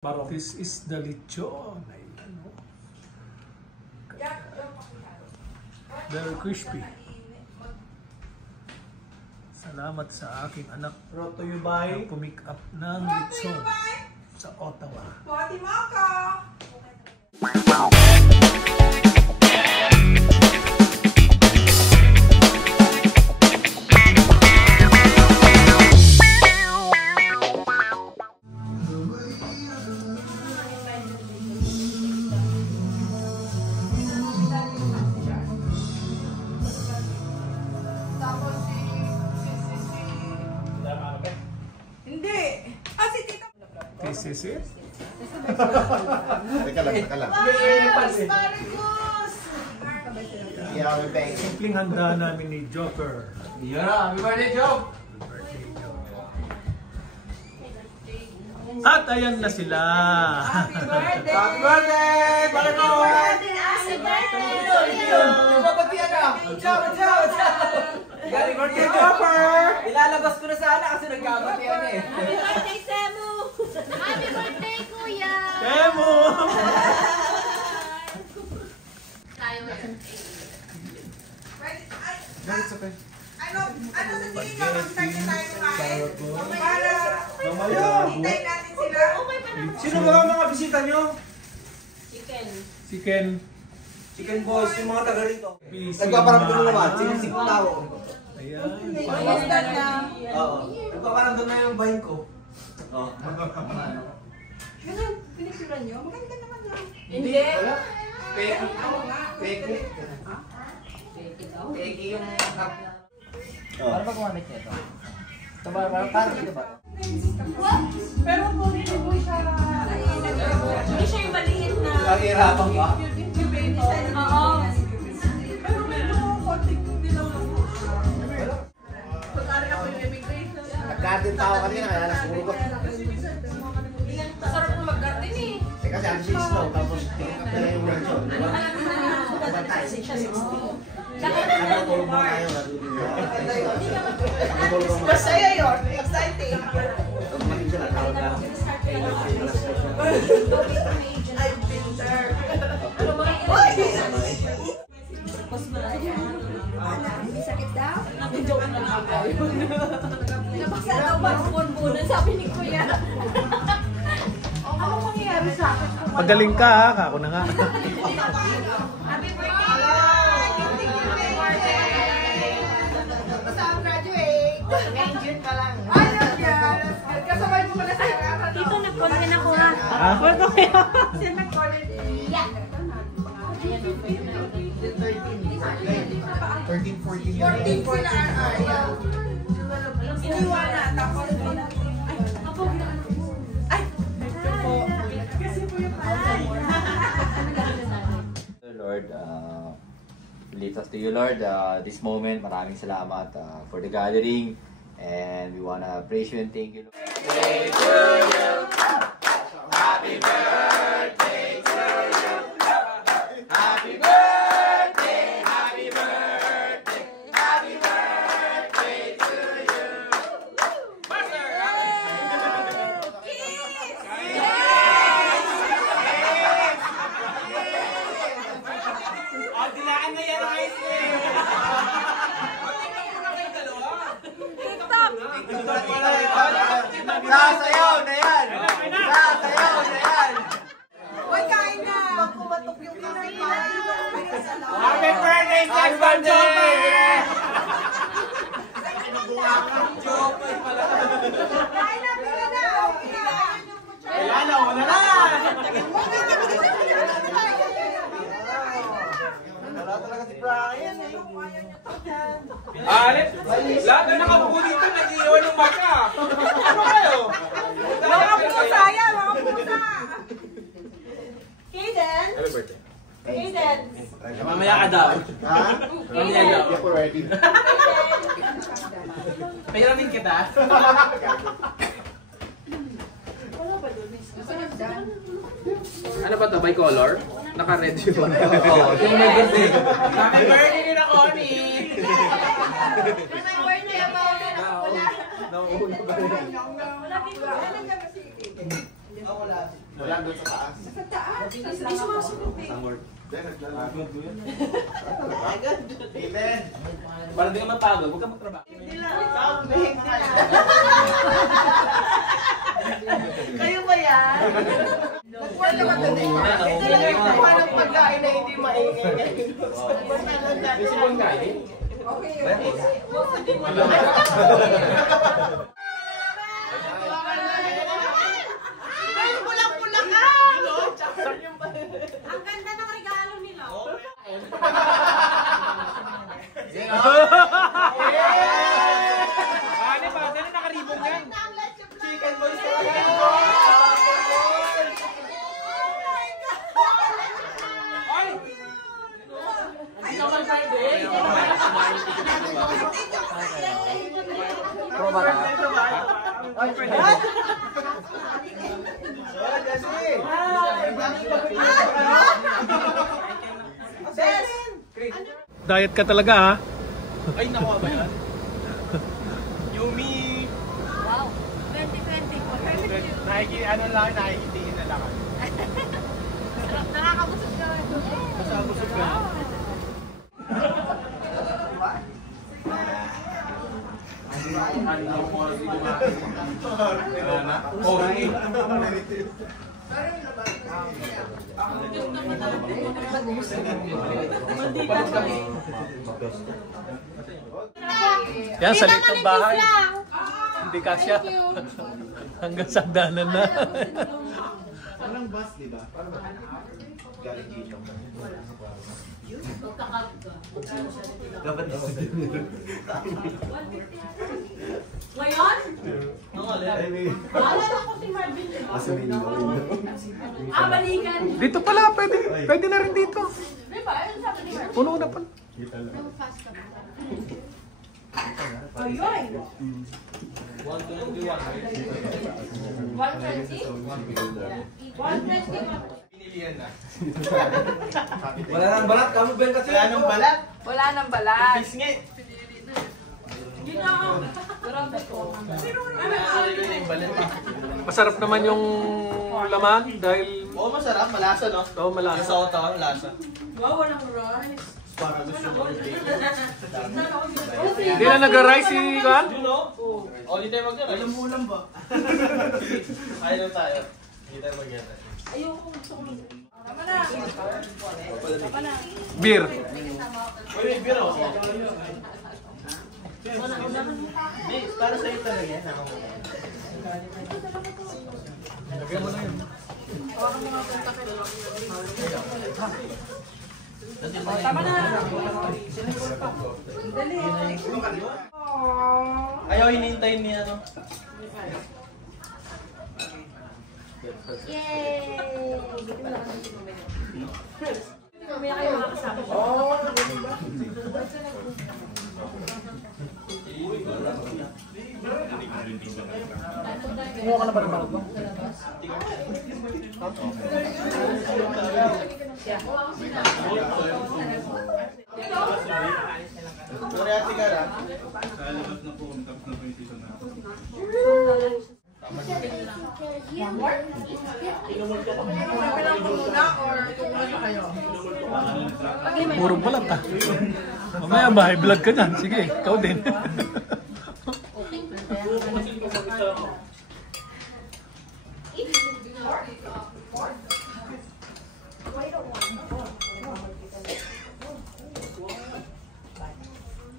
This is the lechon. Very crispy. Salamat sa aking anak na pumick up ng lechon sa Ottawa. This is it? Teka lang. Simpleng handa namin ni Joker. Yeah, happy birthday, Joe! At ayan na sila! Happy birthday! Happy birthday! Happy birthday! Babatian ka! Ciao! Happy birthday, Joker! Ilalabas ko na sana kasi nagkabatian eh. Happy birthday, Semu! Happy birthday, Kuya! Semu! Tayo na. It's okay. Ano sa tingin mo? Mag-start na tayo kumain? Mamaya. Hintayin natin sila. Okay pa naman. Sino ba ang mga bisita nyo? Chicken. Chicken boys, yung mga taga rito. Nagpaparamdam naman. Sinisip tao. Ayan. Oo. Nagpaparamdam na yung bahin ko. Oo. Ganun, pinipsuran nyo? Maganda naman lang. Hindi. Peki. Peki. Peki yung... Paano ba gumamit nito? Parang dito ba? Pero kung hindi mo siya... Hindi siya yung maliit na... Nahihirapan ka? Oo. Pero medyo konting dilaw lang po siya. Pag-ari ako yung immigration. Nag-garden tao kanina, kaya nasiguro ko. Masarap na mag-garden eh. Kasi ano si Snow, tapos tinigap na yung lechon. Nagtulog mo tayo. Masaya yun. Exciting. Tumating sila, tawag na. I've been there. May sakit daw? Joke na lang ako. Napaksa daw ba ang bunbunan, sabi ni Kuya. Ano mangyayari sa akin? Pagaling ka ha, ako na nga. Happy birthday! Saan graduate? Ngayong June pa lang. Ayun yan. Kasabay mo pala sa akin. Dito, nag-call ka na ko ha. Ha? Sino nag-college? Yeah. 13, 14 years. 14 sila. Ayaw. Iniwana. Tapos kasi po yung Lord, leads us to you, Lord. This moment, maraming salamat for the gathering, and we wanna praise you and thank you, Lord. Happy birthday to you. Happy birthday, happy birthday, happy birthday to you. Dilaan na yan, guys! Sasayaw na yan! Sasayaw na yan! Uy, kain na! Magkumatok yung kamay. Happy birthday, Happy birthday! Kain na, pila na! Wala na, wala na! Wala talaga si Brian. Lahat na nakabuo dito, nag-iiwan ng mata. Ano kayo? Mga pusa yan, mga pusa! Kaden? Happy birthday. Kaden? Mamaya ka daw. Ha? Mamaya daw. Hindi ako ready. Pahiramin kita. Ano ba to? Bicolor? Naka-red yun. Oo, yung may birthday. Happy birthday nila, Connie! My birthday, about na wala. Nauuna ba rin? Wala dito. Wala. Wala doon sa taas. Sa taas. Hindi sumasagot eh. Amen. Para di ka mapagod, huwag ka magtrabaho. Hindi lang. Kayo ba yan? Nag-work naman doon. Ito lang yung parang pagkain na hindi maingay. Visible ka eh. Okay. Ay, pulang-pula ka! Ang ganda ng regalo nila. Ano ba? Dali nakaribong yan. Chicken balls Ay naman birthday. Pro ba ka? Diet ka talaga ha? Ay, nakuha ba yan? Yumi! Wow. 2020. Nakikitiin na lang. Nakakabusog ka. Masabusog ka. Yan, sa litong bahay. Hindi kasya. Hanggang sa hagdanan na. Walang bus, di ba? Galing dito. Dapat Ngayon? Alala ko si Marvin. Balikan. Dito pala, pwede na rin dito. Diba? Ano sabi ni Marvin? Puno na pa. Ayun. 120? 120? Pinilihan na. wala nang balat. Kamu ba kasi? Wala nang balat. Wala nang balat. Pisngi! Hindi na ako. Grabe ko. Masarap naman yung laman dahil Oo, masarap. Malasa, no? oh, malasa. Sa otaw, malasa. Wow, walang rice. Para gusto mo yung Hindi na nag-rice si Juan? You know? O, di tayo mag-rice. Alam mo lang ba? Ayaw tayo. Hindi tayo mag-rice. Ayoko, gusto ko. Tama na. Beer. Uy, biro. Hindi, para sa'yo talaga yan. Tama na. Dali. Ayaw, hinintayin niya, no? Yay! Mamaya kayo makakasama. Kumuha ka na ba ng malabang? Sorry, ate Gara. Napilang ko muna or kukuha na kayo? Puro balat ah. Mamaya bahay vlog ka dyan. Sige, ikaw din.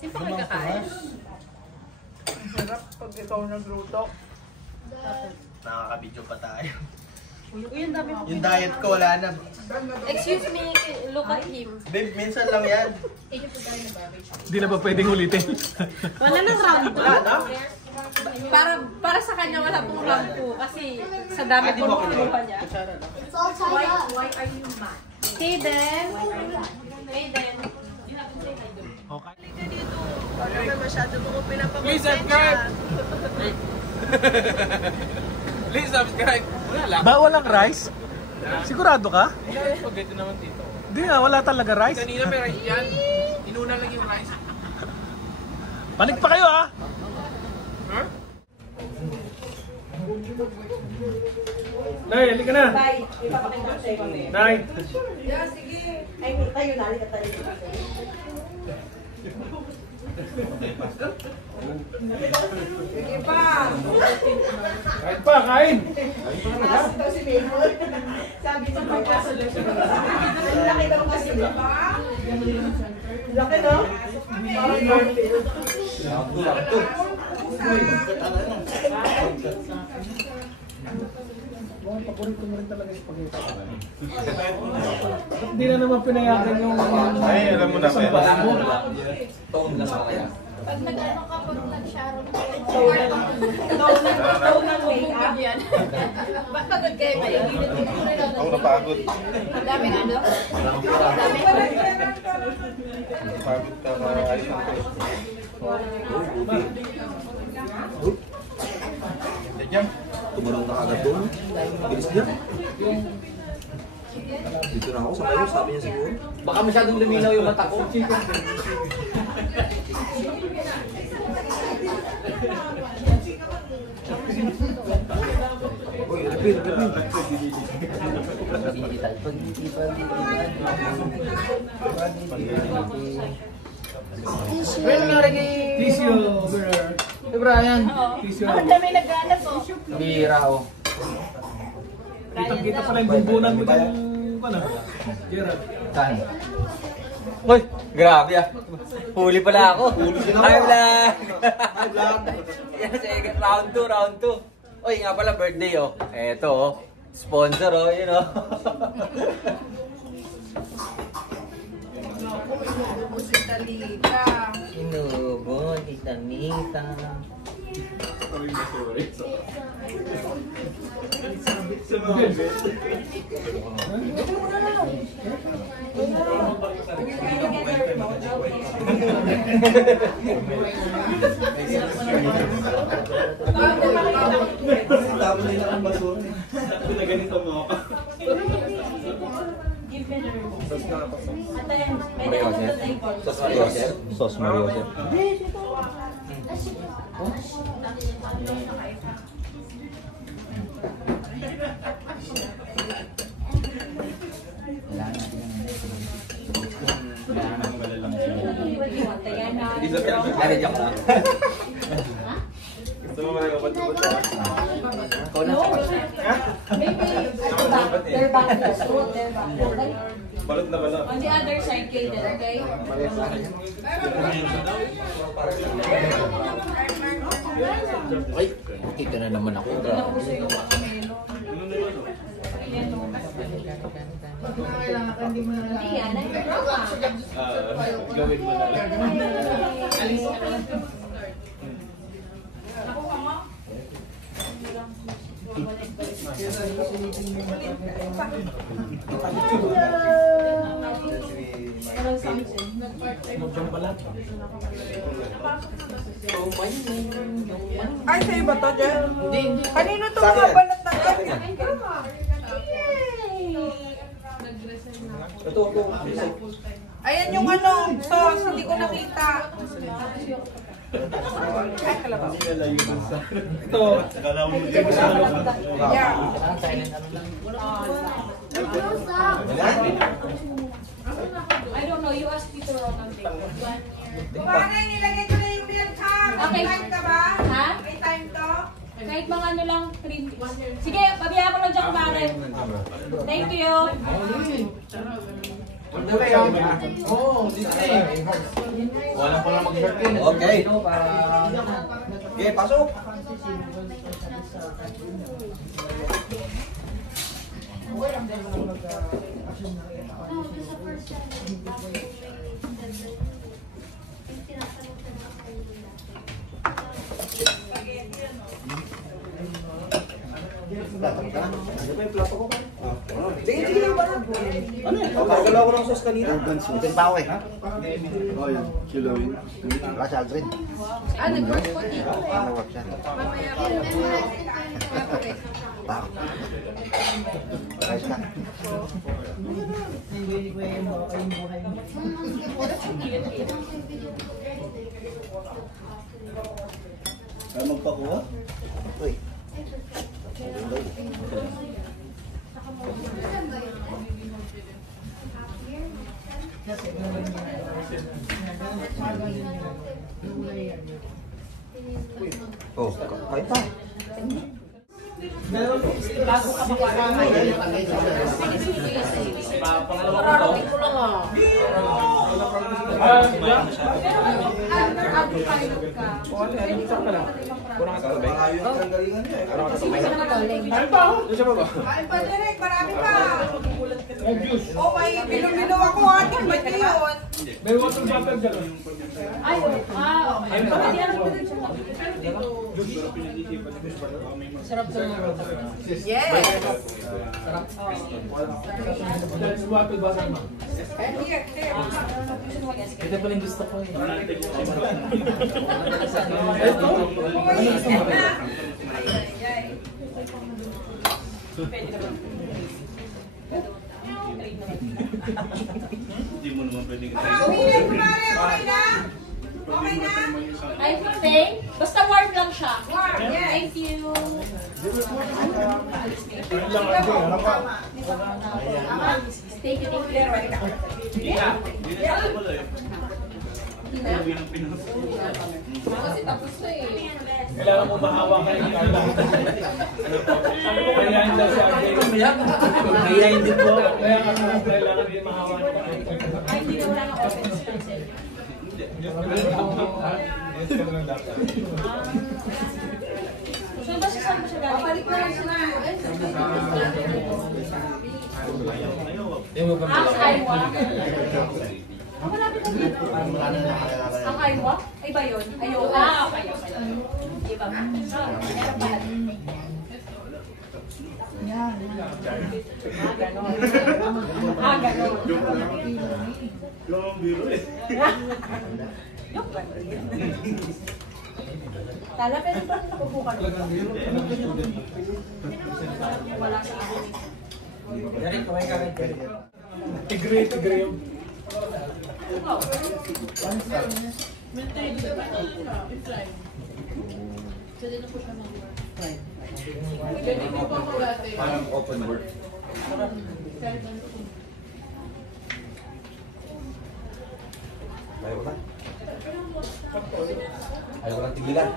Hindi pa kayo kakain. Sarap pag ikaw nagluto. Nakaka-video pa tayo. Uy, ang dami mo. Yung diet ko, wala na. Excuse me, look at him. Babe, minsan lang yan. Hindi na ba pwedeng ulitin? Wala nang round po. Wala na? Para sa kanya wala pong round po kasi sa dami po nung kinuha niya. Why are you mad? Hayden. Hayden. Okay. Wala na masyado mo kung pinapakonsensya. Please subscribe! Please subscribe! Wala lang. Ba walang rice? Sigurado ka? Spaghetti naman dito. Hindi nga, wala talaga rice. Kanina may rice yan. Inuna lang yung rice. Panig pa kayo ah! Huh? Nay, halika na. Bye. Ipapakita ko sa'yo kami. Nay. Yeah, sige. Ay, tayo na. Halika tayo. Sige pa. Kain pa, kain. Nasa daw si Maybol. Sabi sa pagkasolusyon. Ang laki daw kasi, di ba? Laki, no? Parang Garfield. Paborito mo rin talaga spaghetti. Hindi na naman pinayagan yung... Ay, alam mo na, pero. Taon lang ako kaya. Pag nag-ano ka, pag nag-sharon ka, Taon ng make-up. yan. Ba't pagod kayo kayo? Ako napagod. Ang dami na, no? Ang dami. Napagod ka ka ayos ang face. Diyan. Tumalong na agad doon. Bilis niya. Dito na ako sa kayo, sabi niya siguro. Baka masyadong luminaw yung mata ko. Uy, repeat. Pero nangyari kay... Tissue, brother. Kay Brian. Tissue. Bakit na may nag-ano to? Bira oh. Kita pala yung bubunan mo yung... Ano? Gerald. Saan? Uy, grabe ah. Huli pala ako. Hi vlog! Yan, second round 2. Uy, nga pala birthday oh. Eto oh. Sponsor oh, yun oh. Inubo, Tita Nita. Tama nila ang basura. Na ganito mo ako. Sos Mariosep. Sos Mariosep. Galit ako lang. Gusto mo mga kapatid ko? Ikaw na. They're back. They're back. Balot na balot. On the other side, Kaden, okay? Ay, dito na naman ako. Hindi yan. Gawin mo na lang. Ay, sa'yo ba to, Jen? Hindi. Kanino to mga balat na ganyan? Ito. Ayan yung ano, sauce, hindi ko nakita. Ay, kalabaw. Ito. Yeah. I don't know. You ask Peter Ronan. Paano nilagay ko na yung milk ha? May Okay. time ka ba? Ha? May time to? Kahit mga ano lang, 3. Sige, pabiya ko lang dyan kumarin. Thank you. Walang pala mag-short yun. Okay. Okay, pasok. Sige lang ba? Ano yan? Papagalaw ko ng sauce kanina. Chicken pa ako eh. Oh, yun. Kilawin. Kasi Aldrin. Ano, nag-work po dito. Nag-work siya. Mamaya po. Bak. Ayos ka. Kaya magpakuha? Uy. Oh, kahit pa. Pararating ko lang ah. After pilot ka. Kain pa, Derek. Marami pa. Oh, may bilo-bilo ako. Ate, ba't yun? May water bottle dyan. Ay, ay, pwede ano ko din siya. Sarap sa mga. Yes. That's water bottle, ma'am. Here, here. Ito pa rin gusto ko eh. Hindi mo naman pwedeng Okay na, kumari. Okay na? Okay na? I think, basta warm lang siya. Warm, yes. Thank you. Thank you, thank you. Kasi tapos na eh. Kailangan mo mahawakan yung kala. Sabi ko, kayahin daw si Ate. Kayahin din po. Kaya kailangan din mahawakan. Ay, hindi na wala ng open space eh. So, ba siya saan ba siya galing? Papalit na lang siya. Ang Aiwa. Ang malapit na dito. Ang Aiwa? Ay ba yun? Ayaw. Okay. Iba ba? Meron pa. Ganon. Yung biro eh. Tala, pero ba nakubukan mo? Wala sa akin. Derek, kamay ka rin. Tigre. Parang open work. Ayaw ka? Ayaw ka lang tigilan.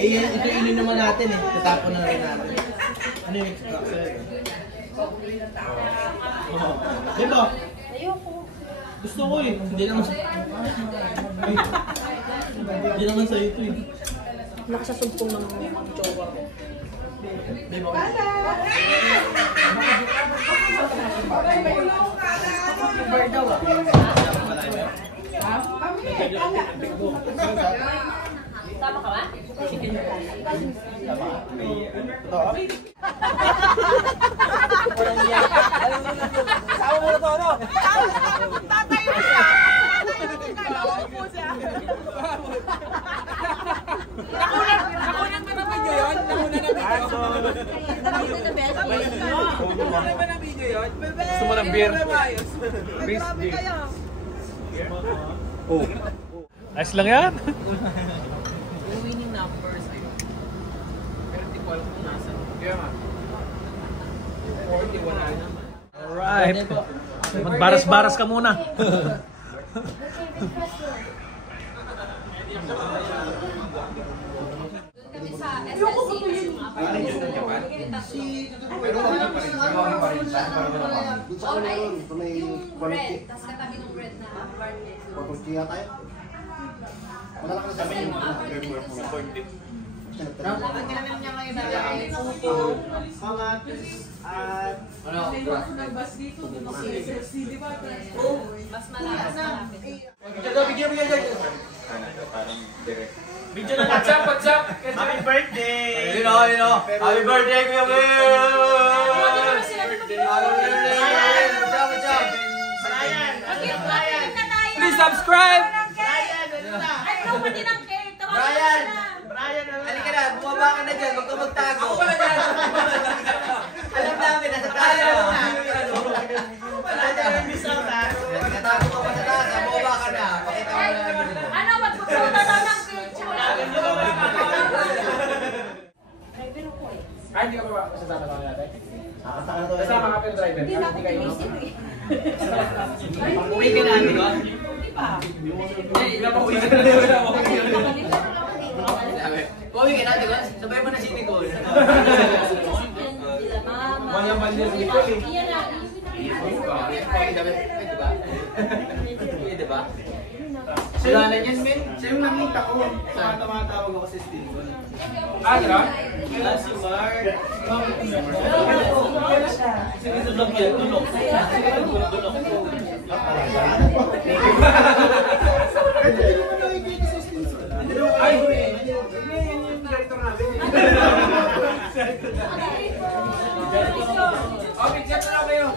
Eh, ito inin naman natin eh. Tatapon na rin natin. Ano yung di ba? Ayoko. Gusto ko eh. Hindi naman sa ito eh. Nakasasumpong ng jowa ko. Di ba? Bar daw ah. Tama ka ba? Sama mo na to, ano? Tatay mo siya! Tatay mo siya! Nakunan ba ng video yun? Nakunan na video yun? Gusto mo ng beer? Beer. Oh. Ayos lang yan. Yung winning numbers ay pero di ko alam kung nasa. Kaya nga. 40 wala naman. Alright. Magbaras-baras ka muna. Yung bread, tapos katabi ng bread na partner. Papuntiya tayo. Wala lang sa amin. Dapat ka namin niya ngayon dahil mas malakas malapit. Parang direct. Video na lang. What's up? Happy birthday! You know. Happy birthday, Kuya Will! Please subscribe! Brian! Halika na, bumaba ka na dyan, huwag ka magtago. Ako pala dyan. Alam namin, nasa tayo na. Wala dyan yung miss out ha. Nagkatago ka pa sa taas, bumaba ka na. Pakita mo na namin. Ano, magpupunta daw ng picture. Ay, hindi ka ba masasama kami natin? Kakanta ka na to. Kasama ka pa yung driver. Hindi na ako kayo, Uwi ka na, di ba? Hindi pa. Ilan pa uwi ka na? Uwi ka na, di ba? Sabay mo na si Nicole. Walang mali si Nicole eh. Iyan na. Di ba? Sila na yan, men. Siya yung nakita ko. Saka tumatawag ako si Steve. Ah, gano'n? Wala si Mark. Ay, yung director namin. Oh, picture na lang kayo.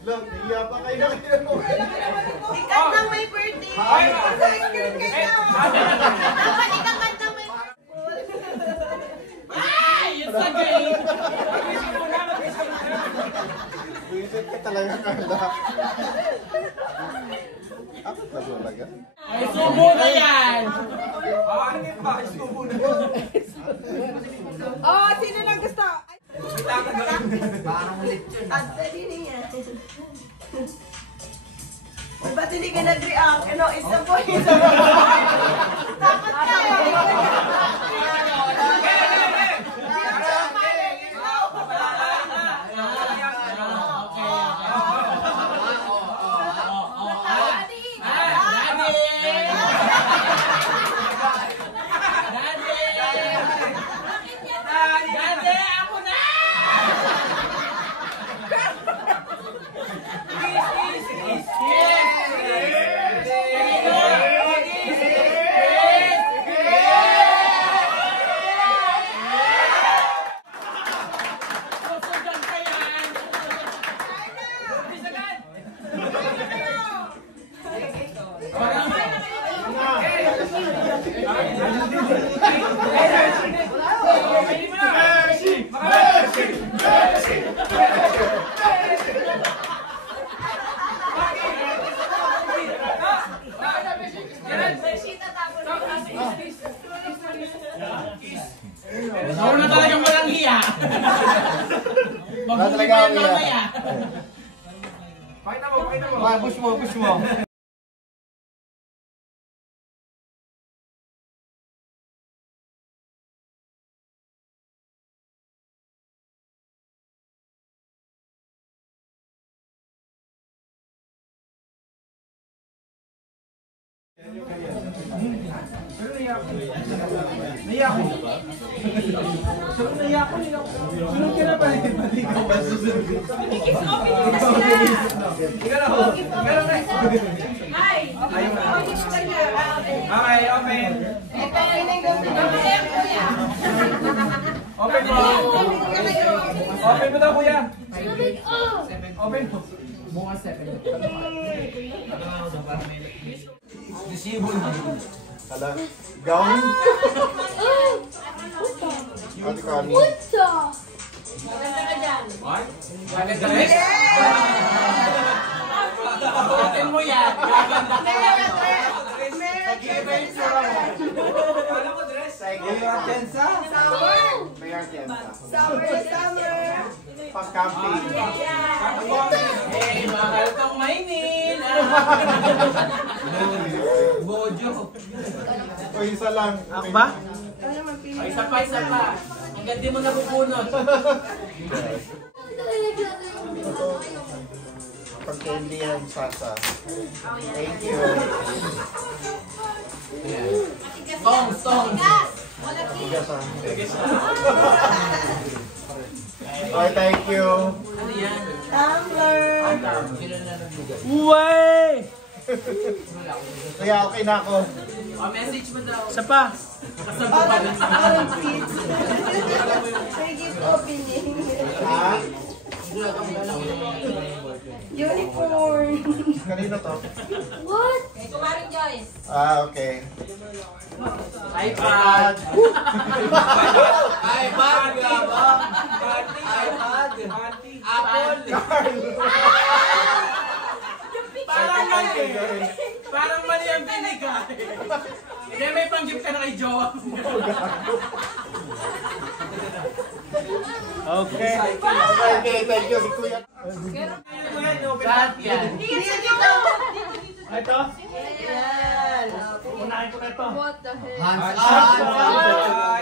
Lang, hiya pa kayo. Ikat ng may birthday. Ice-cream kayo. Dapat ikakat ng may Buisit ka talaga, Carla. Ako talaga. Ay, subo na yan! Oh, sino na gusto? Parang ulit yun. Ang dali niya. Ba't hindi ka nag-react? Ano, isa po, isa po. Takot ka eh. Ako na talagang walang hiya. Wala talaga ako hiya. Pakita mo. Push mo. Naiyak ko. Naiyak ko. Sunod ka na pa rin. Pati ka ba susunod? Kiss open na sila. Hi. Kiss ka niya. Okay, open. Ito pinag-open niya. Open mo. Open mo daw, kuya. Open mo. Kala, gown? Ate Kami. Maganda ka dyan. Open mo yan. Summer. Pag-camping. Eh, mahal kang mainin. Bojo. O isa lang. Ako ba? Ay, isa pa. Hanggang di mo napupunod. Pag-candy yan, Sasa. Thank you. Tong. Bigas ah. Okay, thank you. Ano yan? Tumbler. Uwe! Kaya okay na ako. Message mo daw. Isa pa. Parang kids. May gift opening. Ha? Uniform. Kanino to? What? Kumarin Joyce. Ah, okay. iPad. Apple. Parang mali ang binigay. Hindi, may pang-gift ka na kay Jowa. Okay. Okay, thank you, si Kuya. Lahat yan. Ito? Yan. Unahin ko na ito. What the hell? Hands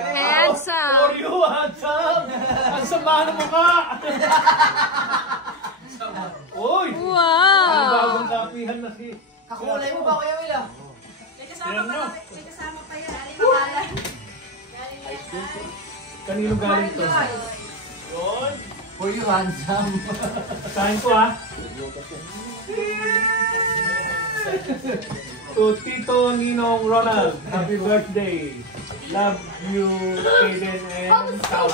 Handsome. For you, handsome! Ang sama ng mukha! Uy! Ang Wow. bagong kapihan na si... Kakulay mo ba, Kuya Will? May kasama pa yan. Ano yung pangalan? Kanino galing to? For you, handsome. Kain ko ha. To Tito Ninong Ronald, happy birthday. Love you, Aiden and Kawa.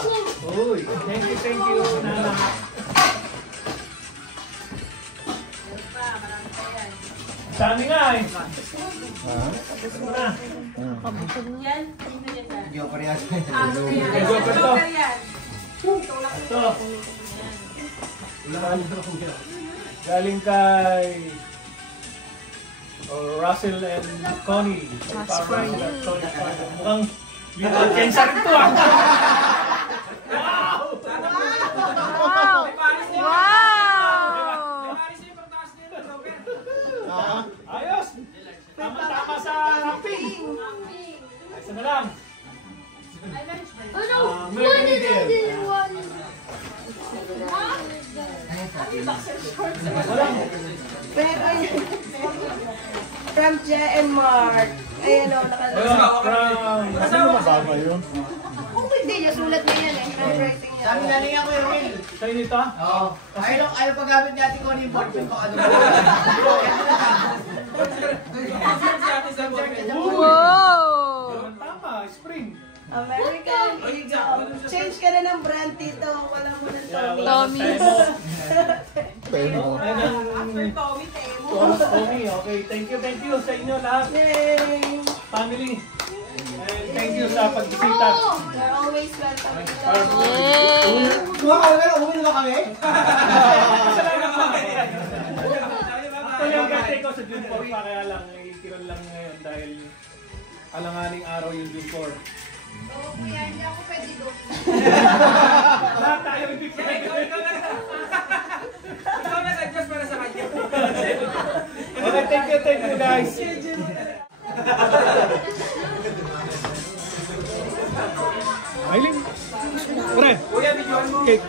Uy, thank you, Nana. Saan nga eh? Tapos mo na. Yan. Tingnan niya sa. Hindi ko parehas. Medyo pa ito. Ito. Galing kay Russell and Connie. Mukhang little cancer ito ah. Wow! Wow. Wow. Ayos! Tama-tama sa ramping. Isa na lang. Merry Pero yun. From Jay and Mark. Ayan o, nakalagay. Ano na mababa yun? Kung hindi niya, sulat na yan eh. Handwriting niya. Sabi nga niya, Kuya Will. Sa'yo nito? Oo. Ayaw paggamit ni Ate Connie yung boardpen ko. Ano ba? Wow. Tama, spring. American Eagle. Change ka na ng brand dito. Wala mo na Tommy. Temo. Tommy, Temo. Tommy, okay. Thank you sa inyo lahat. Yay! Family. And thank you sa pagbisita. You're always welcome. Yay. Umuwi na ba kami? Actually, ang birthday ko sa June 4 pa, kaya lang, ikiron lang ngayon dahil alanganing araw yung June 4. Oo, kuya, hindi ako pwede doon. Lahat tayo ibigay. Ikaw na nag-just para sa kanya. Okay, thank you guys. Aileen. Pre. Kuya, bigyan mo. Cake.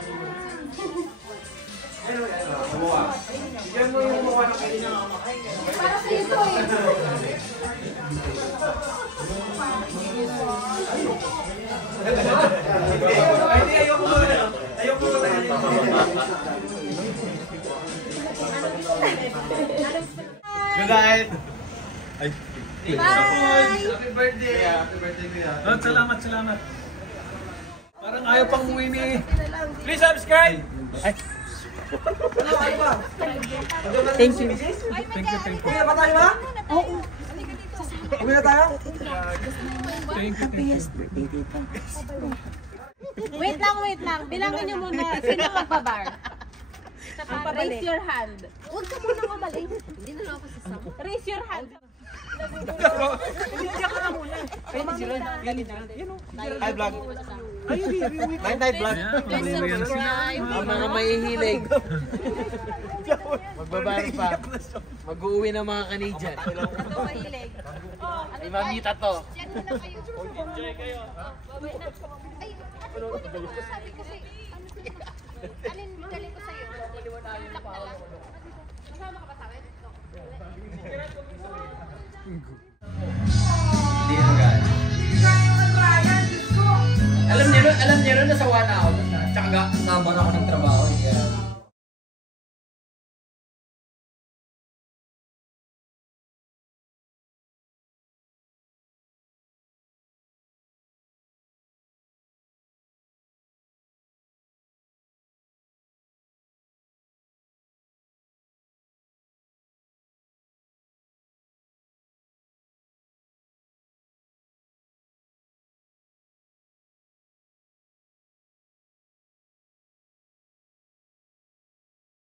Bigyan mo yung mukha ng kanina. Para sa ito eh. Ayoko muna. Ayoko muna. Good night. Ay. Bye! Happy birthday. Happy birthday, kuya. Oh, salamat, salamat. Parang ayaw pang uwi ni... Please subscribe! Ay. Thank you. Thank you, thank you. Kuya, ba tayo ba? Oo. Uwi na tayo? Thank you, thank you. Wait lang. Bilangin niyo muna. Sino magbabar? Raise your hand. Huwag ka muna kumalik. Hindi na lang ako sasama. Raise your hand. Hi, vlog. Night vlog. Subscribe. Ang mga mahihilig. Magbabayad pa. Mag-uwi ng mga Canadian. Ito mahilig. Ay, mamita to. Enjoy kayo. Ay, sabi kasi, alin galing ko sa'yo? Masama ka ba sa akin? Hindi na gano'n. Alam niyo na sa 1 hour. Tsaka naman ako ng trabaho.